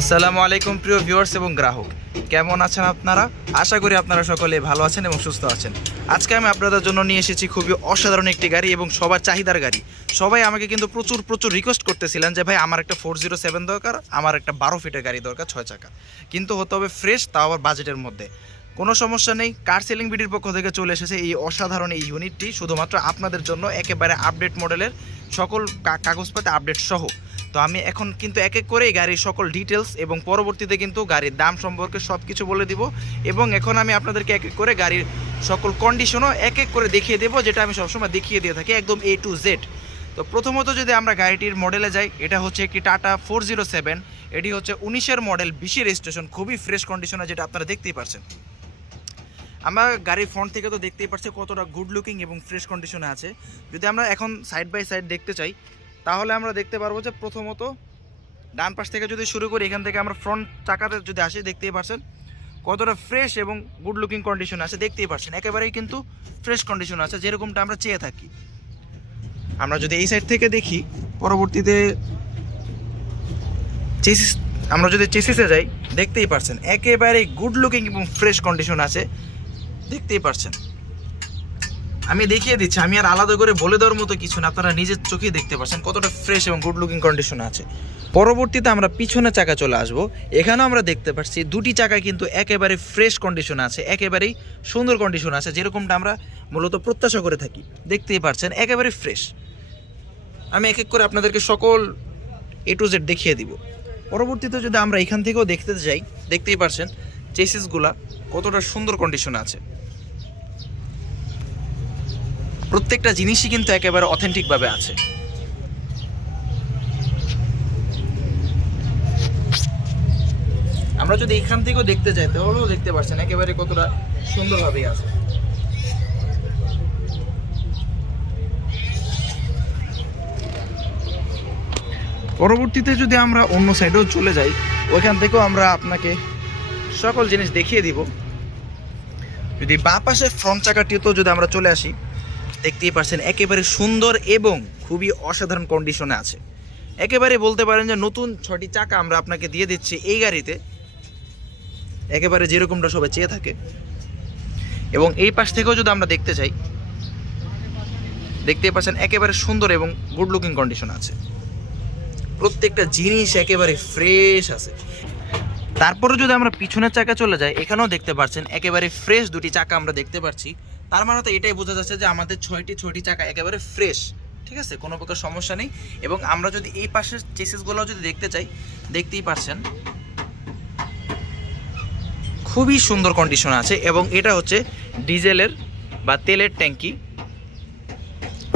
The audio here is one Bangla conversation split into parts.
আসসালামু আলাইকুম, প্রিয় ভিউয়ার্স এবং গ্রাহক। কেমন আছেন আপনারা? আশা করি আপনারা সকলে ভালো আছেন এবং সুস্থ আছেন। আজকে আমি আপনাদের জন্য নিয়ে এসেছি খুবই অসাধারণ একটি গাড়ি এবং সবার চাহিদার গাড়ি। সবাই আমাকে কিন্তু প্রচুর প্রচুর রিকোয়েস্ট করতেছিলেন যে, ভাই, আমার একটা ফোর জিরো সেভেন দরকার, আমার একটা বারো ফিটের গাড়ি দরকার, ছয় চাকা। কিন্তু হতে হবে ফ্রেশ তাও আবার বাজেটের মধ্যে। কোনো সমস্যা নেই, কার সেলিং বিডির পক্ষ থেকে চলে এসেছে এই অসাধারণ এই ইউনিটটি, শুধুমাত্র আপনাদের জন্য একেবারে আপডেট মডেলের সকল কাগজপাতি আপডেট সহ। তো আমি এখন কিন্তু এক এক করে গাড়ির সকল ডিটেলস এবং পরবর্তীতে কিন্তু গাড়ির দাম সম্পর্কে সব কিছু বলে দিব এবং এখন আমি আপনাদেরকে এক এক করে গাড়ির সকল কন্ডিশনও এক এক করে দেখিয়ে দেবো, যেটা আমি সবসময় দেখিয়ে দিয়ে থাকি একদম এ টু জেড তো প্রথমত যদি আমরা গাড়িটির মডেলে যাই, এটা হচ্ছে একটি টাটা ফোর জিরো সেভেন এটি হচ্ছে উনিশের মডেল বিশের রেজিস্ট্রেশন, খুবই ফ্রেশ কন্ডিশনে যেটা আপনারা দেখতেই পারছেন। আমরা গাড়ির ফ্রন্ট থেকে তো দেখতেই পাচ্ছি কতটা গুড লুকিং এবং ফ্রেশ কন্ডিশনে আছে। যদি আমরা এখন সাইড বাই সাইড দেখতে চাই, তাহলে আমরা দেখতে পারব যে প্রথমত ডান পাশ থেকে যদি শুরু করি, এখান থেকে আমরা ফ্রন্ট চাকাতে যদি আসি, দেখতেই পারছেন কতটা ফ্রেশ এবং গুড লুকিং কন্ডিশন আছে, দেখতেই পারছেন। একেবারেই কিন্তু ফ্রেশ কন্ডিশন আছে, যেরকমটা আমরা চেয়ে থাকি। আমরা যদি এই সাইড থেকে দেখি, পরবর্তীতে চেসিস আমরা যদি চেসিসে যাই, দেখতেই পারছেন একেবারে গুড লুকিং এবং ফ্রেশ কন্ডিশন আছে। দেখতেই পারছেন। আমি দেখিয়ে দিচ্ছি, আমি আর আলাদা করে বলে দেওয়ার মতো কিছু না, আপনারা নিজের চোখেই দেখতে পাচ্ছেন কতটা ফ্রেশ এবং গুড লুকিং কন্ডিশন আছে। পরবর্তীতে আমরা পিছনে চাকা চলে আসব, এখানেও আমরা দেখতে পাচ্ছি দুটি চাকা কিন্তু একেবারে ফ্রেশ কন্ডিশন আছে, একেবারেই সুন্দর কন্ডিশন আছে, যেরকমটা আমরা মূলত প্রত্যাশা করে থাকি। দেখতেই পারছেন, একেবারে ফ্রেশ আমি এক এক করে আপনাদেরকে সকল এ টু জেড দেখিয়ে দিব। পরবর্তীতে যদি আমরা এখান থেকেও দেখতে যাই, দেখতেই পারছেন চেসিসগুলা কতটা সুন্দর কন্ডিশনে আছে। প্রত্যেকটা জিনিসই কিন্তু একেবারে অথেন্টিকভাবে আছে। আমরা যদি এখান থেকেও দেখতে চাই তাহলেও দেখতে পাচ্ছেন একেবারে কতটা সুন্দরভাবেই আছে। পরবর্তীতে যদি আমরা অন্য সাইডেও চলে যাই ওইখান থেকেও আমরা আপনাকে সকল জিনিস দেখিয়ে দিব। যদি বাঁ পাশের ফ্রন্ট চাকাটিতেও যদি আমরা চলে আসি, দেখতেই পাচ্ছেন একেবারে সুন্দর এবং খুবই অসাধারণ কন্ডিশনে আছে। একেবারে বলতে পারেন যে নতুন ছটি চাকা আমরা আপনাকে দিয়ে দিচ্ছি এই গাড়িতে। একেবারে যেরকমটা সবাই চেয়ে থাকে। এবং এই পাশ থেকেও যদি আমরা দেখতে চাই, দেখতেই পাচ্ছেন একেবারে সুন্দর এবং গুড লুকিং কন্ডিশন আছে। প্রত্যেকটা জিনিস একেবারে ফ্রেশ আছে। তারপরে যদি আমরা পিছনের চাকা চলে যাই, এখানেও দেখতে পাচ্ছেন একেবারে ফ্রেশ দুটি চাকা আমরা দেখতে পাচ্ছি তার মানে তো এটাই বোঝা যাচ্ছে যে আমাদের ছয়টি ছয়টি চাকা একেবারে ফ্রেশ ঠিক আছে? কোনো প্রকার সমস্যা নেই। এবং আমরা যদি এই পাশের চেসিসগুলো যদি দেখতে চাই, দেখতেই পাচ্ছেন খুবই সুন্দর কন্ডিশন আছে। এবং এটা হচ্ছে ডিজেলের বা তেলের ট্যাঙ্কি।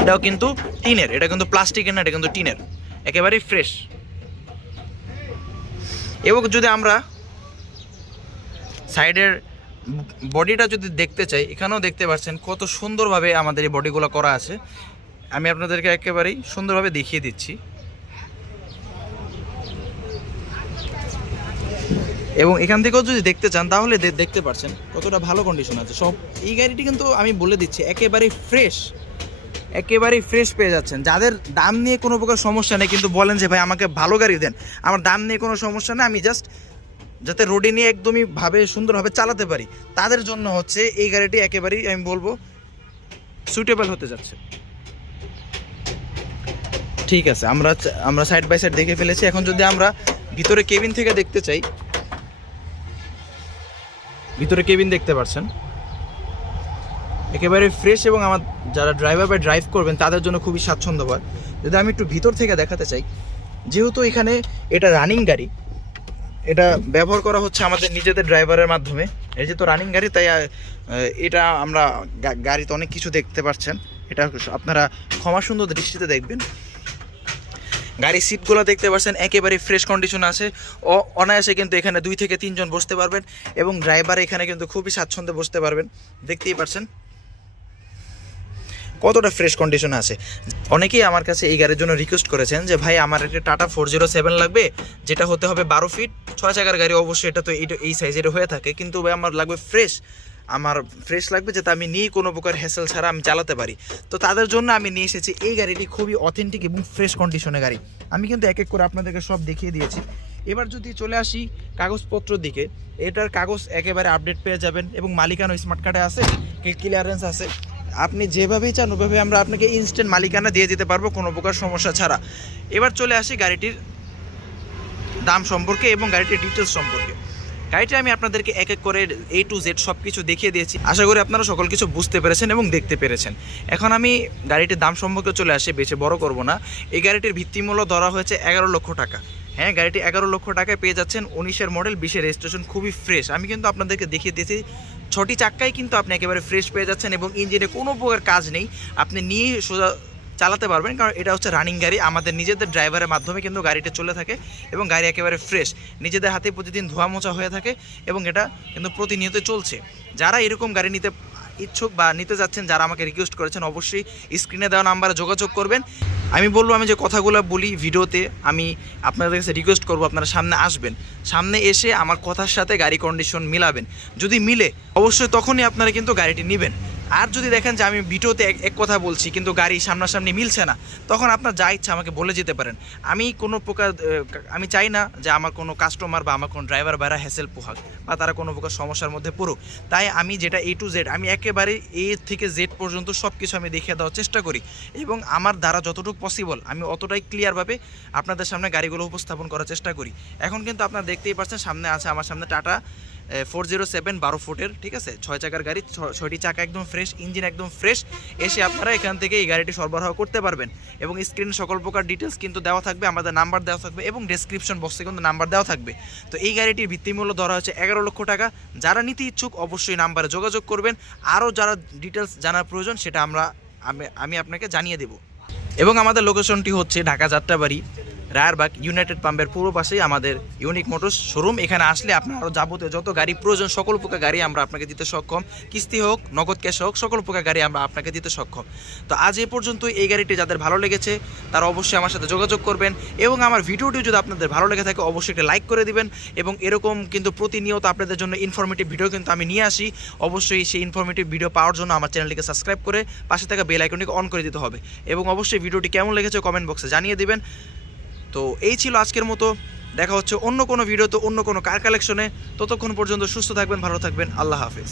এটাও কিন্তু টিনের, এটা কিন্তু প্লাস্টিকের না, এটা কিন্তু টিনের। একেবারেই ফ্রেশ এবং যদি আমরা সাইডের বডিটা যদি দেখতে চাই, এখানেও দেখতে পাচ্ছেন কত সুন্দরভাবে আমাদের এই বডিগুলো করা আছে। আমি আপনাদেরকে একেবারেই সুন্দরভাবে দেখিয়ে দিচ্ছি। এবং এখান থেকেও যদি দেখতে চান, তাহলে দেখতে পাচ্ছেন কতটা ভালো কন্ডিশন আছে। সব এই গাড়িটি কিন্তু আমি বলে দিচ্ছি, একেবারেই ফ্রেশ একেবারেই ফ্রেশ পেয়ে যাচ্ছেন। যাদের দাম নিয়ে কোনো প্রকার সমস্যা নেই, কিন্তু বলেন যে, ভাই, আমাকে ভালো গাড়ি দেন। আমার দাম নিয়ে কোনো সমস্যা নেই, আমি জাস্ট যাতে রোডে নিয়ে একদমই ভাবে সুন্দরভাবে চালাতে পারি। তাদের জন্য হচ্ছে এই গাড়িটি একেবারেই আমি বলব সুটেবল হতে যাচ্ছে। ঠিক আছে, আমরা আমরা সাইড বাই সাইড দেখে ফেলেছি। এখন যদি আমরা ভিতরে কেবিন থেকে দেখতে চাই, ভিতরে কেবিন দেখতে পাচ্ছেন একেবারে ফ্রেশ এবং আমার যারা ড্রাইভার বা ড্রাইভ করবেন, তাদের জন্য খুবই স্বাচ্ছন্দ্যকর যদি আমি একটু ভিতর থেকে দেখাতে চাই, যেহেতু এখানে এটা রানিং গাড়ি, এটা ব্যবহার করা হচ্ছে আমাদের নিজেদের ড্রাইভারের মাধ্যমে। এই যে তো রানিং গাড়ি, তাই এটা আমরা গাড়িতে অনেক কিছু দেখতে পাচ্ছেন। এটা আপনারা ক্ষমা সুন্দর দৃষ্টিতে দেখবেন। গাড়ির সিটগুলো দেখতে পাচ্ছেন, একেবারে ফ্রেশ কন্ডিশন আছে। অনায়াসে কিন্তু এখানে দুই থেকে তিনজন বসতে পারবেন এবং ড্রাইভার এখানে কিন্তু খুবই স্বাচ্ছন্দ্যে বসতে পারবেন। দেখতেই পাচ্ছেন। কতটা ফ্রেশ কন্ডিশন আছে? অনেকেই আমার কাছে এই গাড়ির জন্য রিকোয়েস্ট করেছেন যে, ভাই, আমার একটা টাটা ফোর জিরো সেভেন লাগবে, যেটা হতে হবে বারো ফিট ছয় চাকার গাড়ি, অবশ্যই এটা তো এই- সাইজের হয়ে থাকে। কিন্তু ভাই, আমার লাগবে ফ্রেশ আমার ফ্রেশ লাগবে যাতে আমি নিয়ে কোনো প্রকার হ্যাসেল ছাড়া আমি চালাতে পারি। তো তাদের জন্য আমি নিয়ে এসেছি এই গাড়িটি খুবই অথেন্টিক এবং ফ্রেশ কন্ডিশনের গাড়ি। আমি কিন্তু এক এক করে আপনাদেরকে সব দেখিয়ে দিয়েছি। এবার যদি চলে আসি কাগজপত্র দিকে, এটার কাগজ একেবারে আপডেট পেয়ে যাবেন এবং মালিকানা স্মার্ট কার্ডে আছে ক্লিয়ারেন্স আছে। আপনি যেভাবেই চান ওভাবে আমরা আপনাকে ইনস্ট্যান্ট মালিকানা দিয়ে দিতে পারব, কোনো প্রকার সমস্যা ছাড়া। এবার চলে আসি গাড়িটির দাম সম্পর্কে এবং গাড়িটির ডিটেলস সম্পর্কে। গাড়িটি আমি আপনাদেরকে এক এক করে এ টু জেড সব কিছু দেখিয়ে দিয়েছি। আশা করি আপনারা সকল কিছু বুঝতে পেরেছেন এবং দেখতে পেরেছেন। এখন আমি গাড়িটির দাম সম্পর্কে চলে আসি, বেশি বড় করব না। এই গাড়িটির ভিত্তিমূল্য ধরা হয়েছে এগারো লক্ষ টাকা। হ্যাঁ গাড়িটি এগারো লক্ষ টাকায় পেয়ে যাচ্ছেন উনিশের মডেল বিশের রেজিস্ট্রেশন খুবই ফ্রেশ আমি কিন্তু আপনাদেরকে দেখিয়ে দিয়েছি ছটি চাক্কায় কিন্তু আপনি একেবারে ফ্রেশ পেয়ে যাচ্ছেন এবং ইঞ্জিনে কোনো প্রকার কাজ নেই। আপনি নিয়ে সোজা চালাতে পারবেন, কারণ এটা হচ্ছে রানিং গাড়ি। আমাদের নিজেদের ড্রাইভারের মাধ্যমে কিন্তু গাড়িটা চলে থাকে এবং গাড়ি একেবারে ফ্রেশ নিজেদের হাতে প্রতিদিন ধোয়া মোছা হয়ে থাকে এবং এটা কিন্তু প্রতিনিয়ত চলছে। যারা এরকম গাড়ি নিতে ইচ্ছুক বা নিতে যাচ্ছেন, যারা আমাকে রিকোয়েস্ট করেছেন, অবশ্যই স্ক্রিনে দেওয়া নাম্বারে যোগাযোগ করবেন। আমি বলব, আমি যে কথাগুলো বলি ভিডিওতে, আমি আপনাদের কাছে রিকোয়েস্ট করব, আপনারা সামনে আসবেন। সামনে এসে আমার কথার সাথে গাড়ি কন্ডিশন মিলাবেন। যদি মিলে, অবশ্যই তখনই আপনারা কিন্তু গাড়িটি নেবেন। আর যদি দেখেন যে আমি ভিডিওতে এক এক কথা বলছি, কিন্তু গাড়ি সামনাসামনি মিলছে না, তখন আপনার যা ইচ্ছা আমাকে বলে যেতে পারেন। আমি কোনো প্রকার আমি চাই না যে আমার কোনো কাস্টমার বা আমার কোনো ড্রাইভার বাইরা হ্যাসেল পোহাক বা তারা কোনো প্রকার সমস্যার মধ্যে পড়ুক। তাই আমি যেটা এ টু জেড আমি একেবারে এ থেকে জেড পর্যন্ত সব কিছু আমি দেখিয়ে দেওয়ার চেষ্টা করি এবং আমার দ্বারা যতটুকু পসিবল আমি অতটাই ক্লিয়ারভাবে আপনাদের সামনে গাড়িগুলো উপস্থাপন করার চেষ্টা করি। এখন কিন্তু আপনারা দেখতেই পাচ্ছেন, সামনে আছে, আমার সামনে টাটা ফোর জিরো সেভেন বারো ফুটের, ঠিক আছে? ছয় চাকার গাড়ি ছয়টি চাকা একদম ফ্রেশ ইঞ্জিন একদম ফ্রেশ এসে আপনারা এখান থেকে এই গাড়িটি সরবরাহ করতে পারবেন। এবং স্ক্রিনে সকল প্রকার ডিটেলস কিন্তু দেওয়া থাকবে, আমাদের নাম্বার দেওয়া থাকবে এবং ডেসক্রিপশন বক্সে কিন্তু নাম্বার দেওয়া থাকবে। তো এই গাড়িটির ভিত্তিমূল্য ধরা হচ্ছে এগারো লক্ষ টাকা। যারা নিতে ইচ্ছুক অবশ্যই নাম্বারে যোগাযোগ করবেন। আরও যারা ডিটেলস জানার প্রয়োজন, সেটা আমরা, আমি আমি আপনাকে জানিয়ে দেব। এবং আমাদের লোকেশনটি হচ্ছে ঢাকা যাত্রাবাড়ি রায়ারবাগ ইউনাইটেড পাম্পের পূর্ব পাশেই আমাদের ইউনিক মোটরস শোরুম। এখানে আসলে আপনার আরও যাবতীয় যত গাড়ি প্রয়োজন, সকল প্রকার গাড়ি আমরা আপনাকে দিতে সক্ষম। কিস্তি হোক, নগদ ক্যাশ হোক, সকল প্রকার গাড়ি আমরা আপনাকে দিতে সক্ষম। তো আজ এ পর্যন্ত এই গাড়িটি যাদের ভালো লেগেছে, তারা অবশ্যই আমার সাথে যোগাযোগ করবেন এবং আমার ভিডিওটি যদি আপনাদের ভালো লেগে থাকে, অবশ্যই একটা লাইক করে দিবেন এবং এরকম কিন্তু প্রতিনিয়ত আপনাদের জন্য ইনফরমেটিভ ভিডিও কিন্তু আমি নিয়ে আসি। অবশ্যই সেই ইনফরমেটিভ ভিডিও পাওয়ার জন্য আমার চ্যানেলটিকে সাবস্ক্রাইব করে পাশে থাকা বেল আইকনটিকে অন করে দিতে হবে। এবং অবশ্যই ভিডিওটি কেমন লেগেছে কমেন্ট বক্সে জানিয়ে দিবেন। তো এই ছিল আজকের মতো। দেখা হচ্ছে অন্য কোনো ভিডিও তো অন্য কোনো কার কালেকশনে ততক্ষণ পর্যন্ত সুস্থ থাকবেন, ভালো থাকবেন। আল্লাহ হাফেজ।